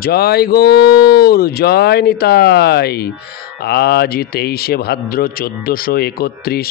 জয় গৌর, জয় নিতাই। আজ 23শে ভাদ্র 1431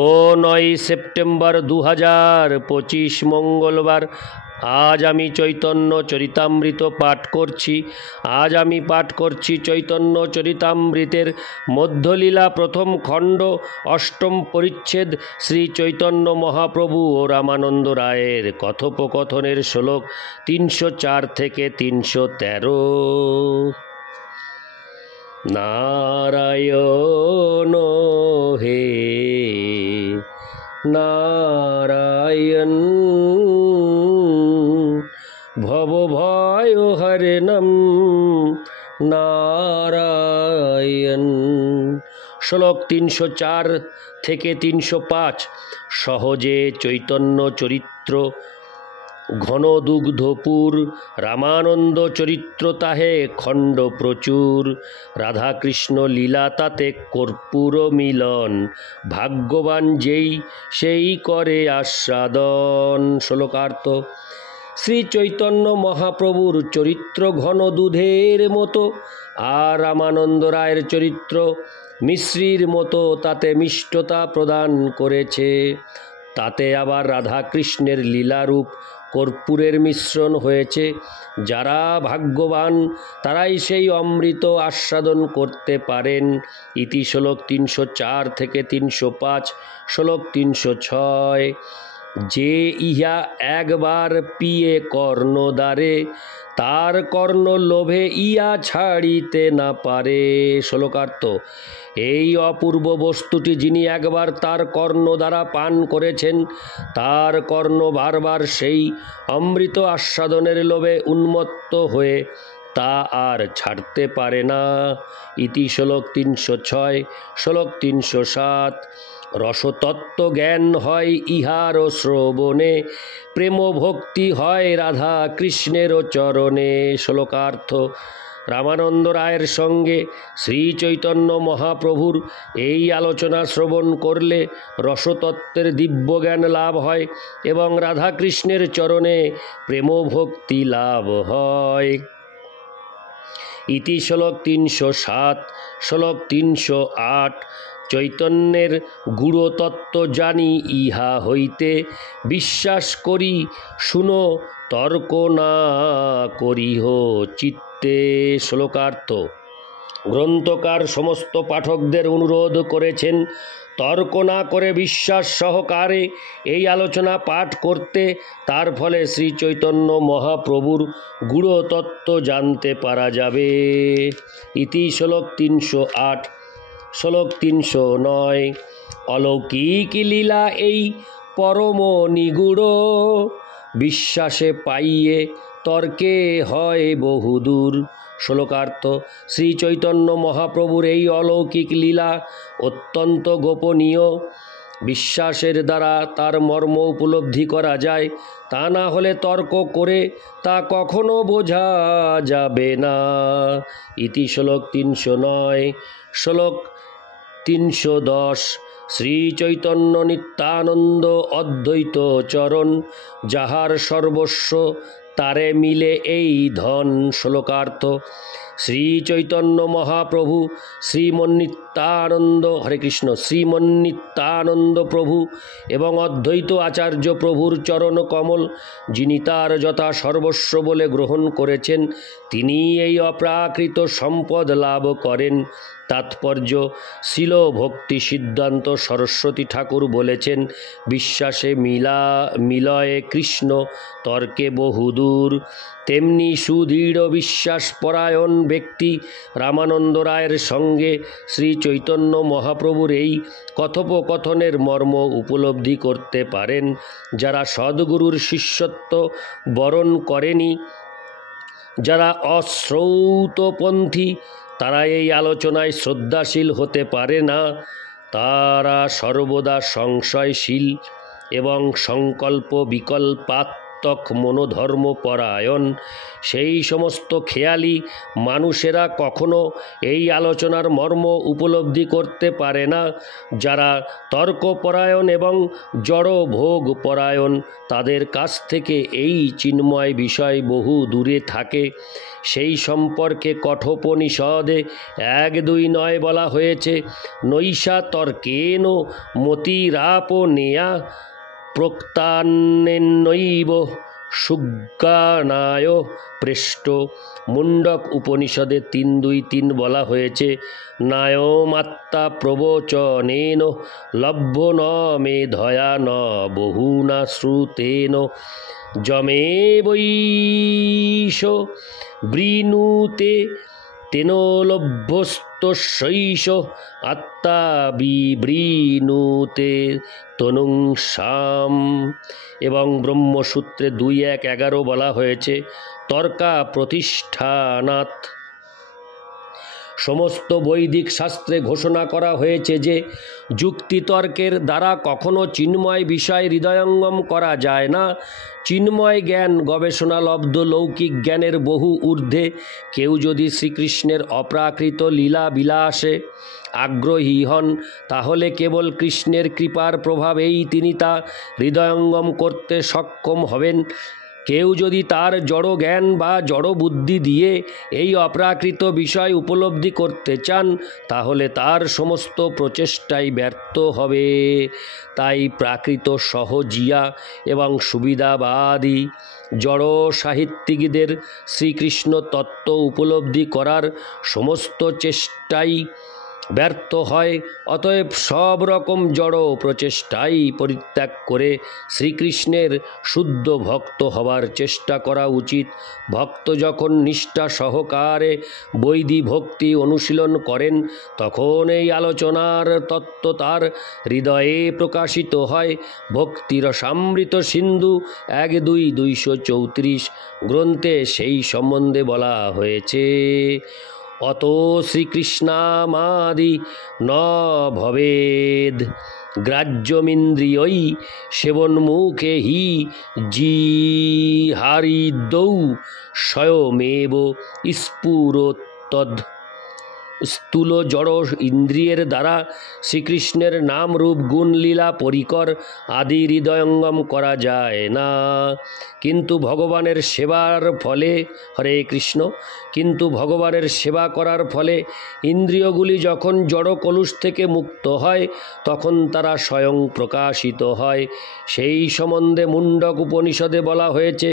ও 9 সেপ্টেম্বর 2025 মঙ্গলবার। আজ আমি চৈতন্য চরিতামৃত পাঠ করছি। চৈতন্য চরিতামৃতের মধ্যলীলা প্রথম খণ্ড, অষ্টম পরিচ্ছেদ, শ্রী চৈতন্য মহাপ্রভু ও রামানন্দ রায়ের কথোপকথনের শ্লোক 304 থেকে 313। নারায়ণ হে নারায়ণ, ভবভয় হরণম নারায়ণ। শ্লোক 304 থেকে 305। সহজে চৈতন্য চরিত্র ঘন দুগ্ধপুর, রামানন্দ চরিত্র তাহে খণ্ড প্রচুর। রাধাকৃষ্ণ লীলা তাতে কর্পূর মিলন, ভাগ্যবান যেই সেই করে আস্বাদন। শ্লোকার্থ: শ্রী চৈতন্য মহাপ্রভুর চরিত্র ঘন দুধের মতো, আর রামানন্দ রায়ের চরিত্র মিশ্রির মতো তাতে মিষ্টতা প্রদান করেছে। তাতে আবার রাধাকৃষ্ণের লীলারূপ কর্পূরের মিশ্রণ হয়েছে। যারা ভাগ্যবান তারাই সেই অমৃত আস্বাদন করতে পারেন। ইতি শ্লোক 304 থেকে 305। শ্লোক 306। যে ইহা একবার পিয়ে কর্ণদ্বারে, তার কর্ণ লোভে ইয়া ছাড়িতে না পারে। শ্লোকার্থ: এই অপূর্ব বস্তুটি যিনি একবার তার কর্ণ দ্বারা পান করেছেন, তার কর্ণ বারবার সেই অমৃত আস্বাদনের লোভে উন্মত্ত হয়ে তা আর ছাড়তে পারে না। ইতি শ্লোক 306। শ্লোক 307। রসতত্ত্ব জ্ঞান হয় ইহার শ্রবণে, প্রেম ভক্তি হয় রাধা কৃষ্ণের চরণে। শ্লোকার্থ: রামানন্দ রায়ের সঙ্গে শ্রী চৈতন্য মহাপ্রভুর এই আলোচনা শ্রবণ করলে রসতত্ত্বের দিব্য জ্ঞান লাভ হয় এবং রাধাকৃষ্ণের চরণে প্রেমভক্তি লাভ হয়। ইতি শ্লোক 307। শ্লোক 308। চৈতন্যের গূঢ়তত্ত্ব জানি ইহা হইতে, বিশ্বাস করি শুনো তর্ক না করিহ চিত্তে। শ্লোকার্থ: গ্রন্থকার সমস্ত পাঠকদের অনুরোধ করেছেন তর্ক না করে বিশ্বাস সহকারে এই আলোচনা পাঠ করতে। তার ফলে শ্রী চৈতন্য মহাপ্রভুর গূঢ়তত্ত্ব জানতে পারা যাবে। ইতি শ্লোক 308। শ্লোক 309। অলৌকিক লীলা এই পরম নিগূঢ়, বিশ্বাসে পাইয়ে তর্কে হয় বহুদূর। শ্লোকার্থ: শ্রী চৈতন্য মহাপ্রভুর এই অলৌকিক লীলা অত্যন্ত গোপনীয়। বিশ্বাসের দ্বারা তার মর্ম উপলব্ধি করা যায়, তা না হলে তর্ক করে তা কখনো বোঝা যাবে না। ইতি শ্লোক 309। শ্লোক 310। শ্রী চৈতন্য নিত্যানন্দ অদ্বৈত চরণ, যাহার সর্বস্ব তারে মিলে এই ধন। শ্লোকার্থ: শ্রী চৈতন্য মহাপ্রভু শ্রীমন্নিত্যানন্দ হরে কৃষ্ণ শ্রীমন্নিত্যানন্দ প্রভু এবং অদ্বৈত আচার্য প্রভুর চরণ কমল যিনি তার যথা সর্বস্ব বলে গ্রহণ করেছেন, তিনি এই অপ্রাকৃত সম্পদ লাভ করেন। তাৎপর্য: শিল ভক্তি সিদ্ধান্ত সরস্বতী ঠাকুর বলেছেন, বিশ্বাসে মিলয়ে কৃষ্ণ, তর্কে বহুদূর। তেমনি সুদৃঢ় বিশ্বাস পরায়ণ ব্যক্তি রামানন্দ রায়ের সঙ্গে শ্রী চৈতন্য মহাপ্রভুর এই কথোপকথনের মর্ম উপলব্ধি করতে পারেন। যারা সদ্গুরুর শিষ্যত্ব বরণ করেনি, যারা অশ্রৌতপন্থী, তারা এই আলোচনায় শ্রদ্ধাশীল হতে পারে না। তারা সর্বদা সংশয়শীল এবং সংকল্প বিকল্পাত্মক প্রত্যক মনোধর্ম পরায়ণ। সেই সমস্ত খেয়ালি মানুষেরা কখনো এই আলোচনার মর্ম উপলব্ধি করতে পারে না। যারা তর্কপরায়ণ এবং জড় ভোগ পরায়ণ, তাদের কাছ থেকে এই চিন্ময় বিষয় বহু দূরে থাকে। সেই সম্পর্কে কঠোপনিষদে 1-2 বলা হয়েছে, নৈষা তর্কেন মতিরাপনেয়া প্রক্তান্যৈব সুজ্ঞানায় পৃষ্ট। মুণ্ডক উপনিষদে 3:2-3 বলা হয়েছে, নায়মাত্মা প্রবচনেন লভ্য ন মেধয়া ন বহুনা শ্রুতেন যমে বৈশ বৃণুতে তেন লভ্যস্তস্যৈষ আত্মা বিবৃণুতে তনুংসাম। এবং ব্রহ্মসূত্রে 2:1-11 বলা হয়েছে, তর্কা প্রতিষ্ঠানাৎ। সমস্ত বৈদিক শাস্ত্রে ঘোষণা করা হয়েছে যে যুক্তিতর্কের দ্বারা কখনো চিন্ময় বিষয় হৃদয়ঙ্গম করা যায় না। চিন্ময় জ্ঞান গবেষণালব্ধ লৌকিক জ্ঞানের বহু ঊর্ধ্বে। কেউ যদি শ্রীকৃষ্ণের অপ্রাকৃত লীলা বিলাসে আগ্রহী হন, তাহলে কেবল কৃষ্ণের কৃপার প্রভাবেই তিনি তা হৃদয়ঙ্গম করতে সক্ষম হবেন। কেউ যদি তার জড় জ্ঞান বা জড় বুদ্ধি দিয়ে এই অপ্রাকৃত বিষয় উপলব্ধি করতে চান, তাহলে তার সমস্ত প্রচেষ্টাই ব্যর্থ হবে। তাই প্রাকৃত সহজিয়া এবং সুবিধাবাদী জড় সাহিত্যিকদের শ্রীকৃষ্ণ তত্ত্ব উপলব্ধি করার সমস্ত চেষ্টাই ব্যর্থ হয়। অতএব সব রকম জড় প্রচেষ্টাই পরিত্যাগ করে শ্রীকৃষ্ণের শুদ্ধ ভক্ত হবার চেষ্টা করা উচিত। ভক্ত যখন নিষ্ঠা সহকারে বৈদিক ভক্তি অনুশীলন করেন, তখন এই আলোচনার তত্ত্ব তার হৃদয়ে প্রকাশিত হয়। ভক্তিরসামৃত সিন্ধু 1-2-234 গ্রন্থে সেই সম্বন্ধে বলা হয়েছে, অত শ্রীকৃষ্ণামাদি ন ভবেদ গ্রাহ্যমিন্দ্রিয়ৈ সেবন্মুখে হি জিহারিদৌ স্বয়মেব স্ফুরোত্তদ। স্থূল জড় ইন্দ্রিয়ের দ্বারা শ্রীকৃষ্ণের নাম রূপ গুণ লীলা পরিকর আদি হৃদয়ঙ্গম করা যায় না। কিন্তু ভগবানের সেবার ফলে, হরে কৃষ্ণ, কিন্তু ভগবানের সেবা করার ফলে ইন্দ্রিয়গুলি যখন জড় কলুষ থেকে মুক্ত হয়, তখন তারা স্বয়ং প্রকাশিত হয়। সেই সম্বন্ধে মুণ্ডক উপনিষদে বলা হয়েছে,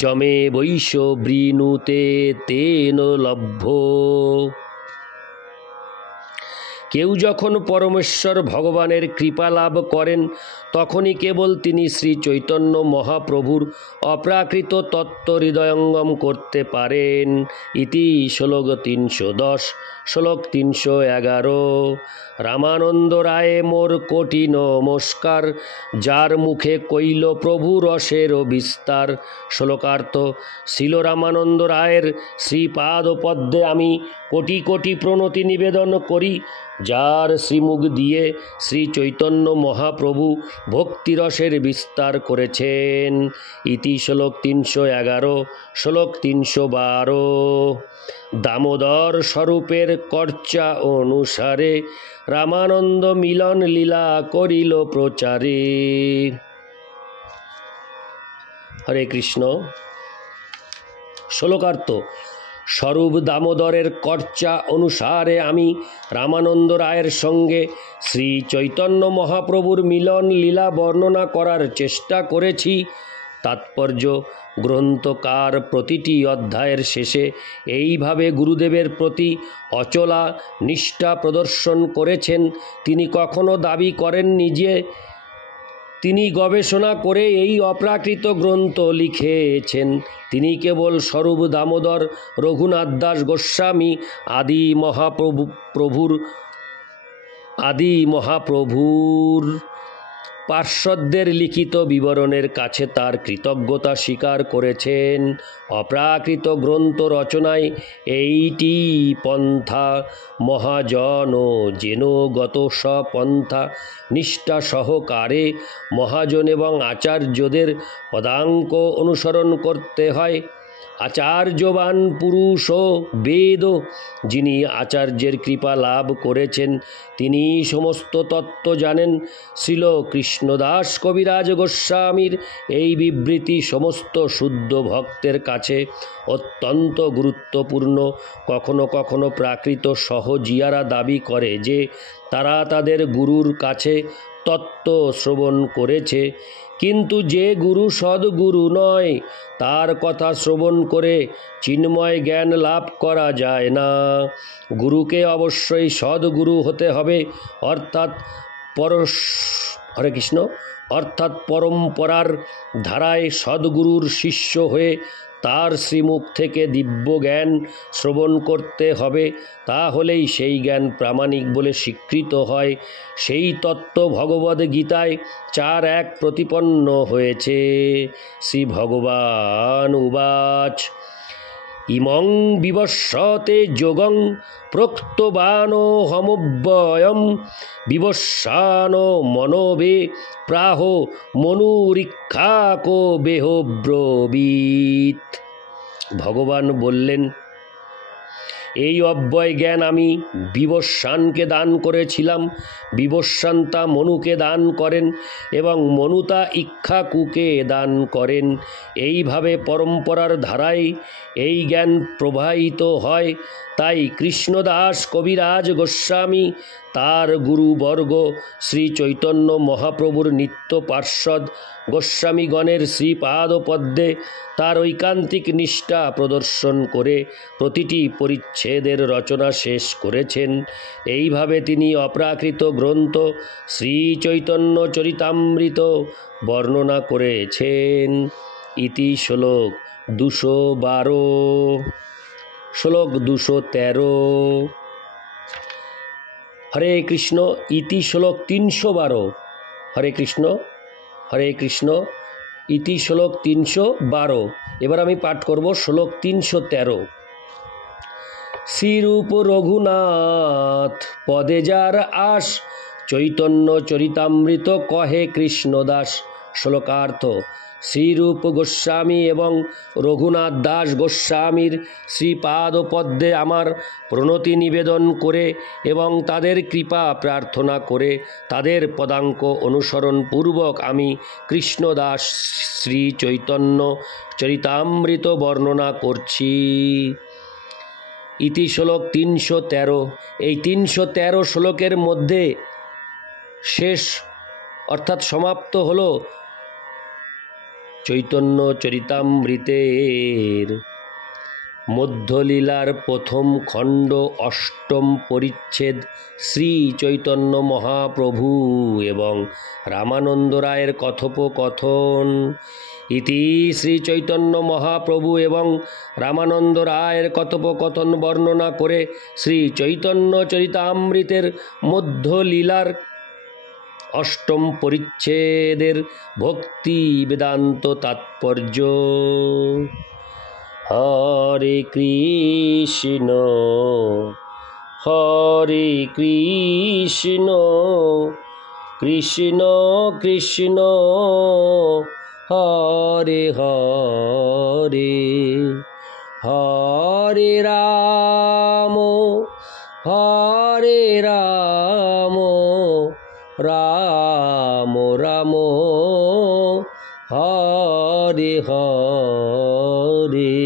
যমে বৈশ বৃণুতে তেন লভ্য। কেউ যখন পরমেশ্বর ভগবানের কৃপা লাভ করেন, তখনই কেবল তিনি শ্রী চৈতন্য মহাপ্রভুর অপ্রাকৃত তত্ত্ব হৃদয়ঙ্গম করতে পারেন। ইতি শ্লোক 310। শ্লোক 311। রামানন্দ রায়ে মোর কোটি নমস্কার, যার মুখে কইল প্রভু রসের বিস্তার। শ্লোকার্থ: শ্রীল রামানন্দ রায়ের শ্রীপাদ পদ্মে আমি কোটি কোটি প্রণতি নিবেদন করি, যার শ্রীমুখ দিয়ে শ্রী চৈতন্য মহাপ্রভু ভক্তিরসের বিস্তার করেছেন। ইতি শ্লোক 311। শ্লোক 312। দামোদর স্বরূপের কর্চা অনুসারে রামানন্দ মিলন লীলা করিল প্রচারে। হরে কৃষ্ণ। শ্লোকার্থ: স্বরূপ দামোদরের কর্চা অনুসারে আমি রামানন্দ রায়ের সঙ্গে শ্রী চৈতন্য মহাপ্রভুর মিলন লীলা বর্ণনা করার চেষ্টা করেছি। তাৎপর্য: গ্রন্থকার প্রতিটি অধ্যায়ের শেষে এইভাবে গুরুদেবের প্রতি অচলা নিষ্ঠা প্রদর্শন করেছেন। তিনি কখনো দাবি করেননি যে তিনি গবেষণা করে এই অপ্রাকৃত গ্রন্থ লিখেছেন। তিনি কেবল স্বরূপ দামোদর, রঘুনাথ দাস গোস্বামী আদি মহাপ্রভুর পার্শ্বদের লিখিত বিবরণের কাছে তার কৃতজ্ঞতা স্বীকার করেছেন। অপ্রাকৃত গ্রন্থ রচনায় এইটি পন্থা মহাজন যেন গত সপন্থা নিষ্ঠা সহকারে মহাজন এবং আচার্যদের পদাঙ্ক অনুসরণ করতে হয়। আচার্যবান পুরুষ বেদ, যিনি আচার্যের কৃপা লাভ করেছেন, তিনি সমস্ত তত্ত্ব জানেন। শ্রীল কৃষ্ণদাস কবিরাজ গোস্বামীর এই বিবৃতি সমস্ত শুদ্ধ ভক্তের কাছে অত্যন্ত গুরুত্বপূর্ণ। কখনো কখনো প্রাকৃত সহজিয়ারা দাবি করে যে তারা তাদের গুরুর কাছে তত্ত্ব শ্রবণ করেছে, কিন্তু যে গুরু সদ্গুরু নয়, তার কথা শ্রবণ করে চিন্ময় জ্ঞান লাভ করা যায় না। গুরুকে অবশ্যই সদ্গুরু হতে হবে, অর্থাৎ হরে কৃষ্ণ, অর্থাৎ পরম্পরার ধারায় সদ্গুরুর শিষ্য হয়ে তার শ্রীমুখ থেকে দিব্য জ্ঞান শ্রবণ করতে হবে। তাহলেই সেই জ্ঞান প্রামাণিক বলে স্বীকৃত হয়। সেই তত্ত্ব ভগবদ্গীতায় 4:1 প্রতিপন্ন হয়েছে। শ্রী ভগবান উবাচ ইমং বিবস্বতে যোগং প্রোক্তবানোহমব্যয়ম বিবস্বানো মনোবে প্রাহ মনুরীক্ষাকো বেহব্রবীত। ভগবান বললেন, এই অব্যয় জ্ঞান আমি বিবস্বানকে দান করেছিলাম, বিবস্বান তা মনুকে দান করেন এবং মনু তা ইক্ষ্বাকুকে দান করেন। এইভাবে পরম্পরার ধারায় এই জ্ঞান প্রবাহিত হয়। তাই কৃষ্ণদাস কবিরাজ গোস্বামী তার গুরুবর্গ শ্রী চৈতন্য মহাপ্রভুর নিত্য পার্ষদ গোস্বামীগণের শ্রীপাদপদ্মে তার ঐকান্তিক নিষ্ঠা প্রদর্শন করে প্রতিটি পরিচ্ছেদের রচনা শেষ করেছেন। এইভাবে তিনি অপ্রাকৃত গ্রন্থ শ্রী চৈতন্য চরিতামৃত বর্ণনা করেছেন। ইতি শ্লোক 212। শ্লোক 213। হরে কৃষ্ণ। ইতি শ্লোক 312। হরে কৃষ্ণ, হরে কৃষ্ণ। ইতি শ্লোক 312। এবার আমি পাঠ করব শ্লোক 313। শ্রীরূপ রঘুনাথ পদে যার আস, চৈতন্য চরিতামৃত কহে কৃষ্ণদাস। শ্লোকার্থ: শ্রীরূপ গোস্বামী এবং রঘুনাথ দাস গোস্বামীর শ্রীপাদপদ্মে আমার প্রণতি নিবেদন করে এবং তাদের কৃপা প্রার্থনা করে তাদের পদাঙ্ক অনুসরণ পূর্বক আমি কৃষ্ণদাস শ্রী চৈতন্য চরিতামৃত বর্ণনা করছি। ইতি শ্লোক 313। এই 313 শ্লোকের মধ্যে শেষ অর্থাৎ সমাপ্ত হল চৈতন্য চরিতামৃতের মধ্যলীলার প্রথম খণ্ড, অষ্টম পরিচ্ছেদ, শ্রী চৈতন্য মহাপ্রভু এবং রামানন্দ রায়ের কথোপকথন। ইতি শ্রী চৈতন্য মহাপ্রভু এবং রামানন্দ রায়ের কথোপকথন বর্ণনা করে শ্রী চৈতন্য চরিতামৃতের মধ্যলীলার অষ্টম পরিচ্ছেদের ভক্তি বেদান্ত তাৎপর্য। হরে কৃষ্ণ, হরে কৃষ্ণ, কৃষ্ণ কৃষ্ণ হরে হরে, হরে রাম, হরে রাম, রাম রাম হরে হরে।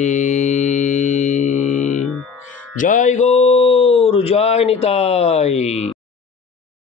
জয় গৌর, জয় নিতাই।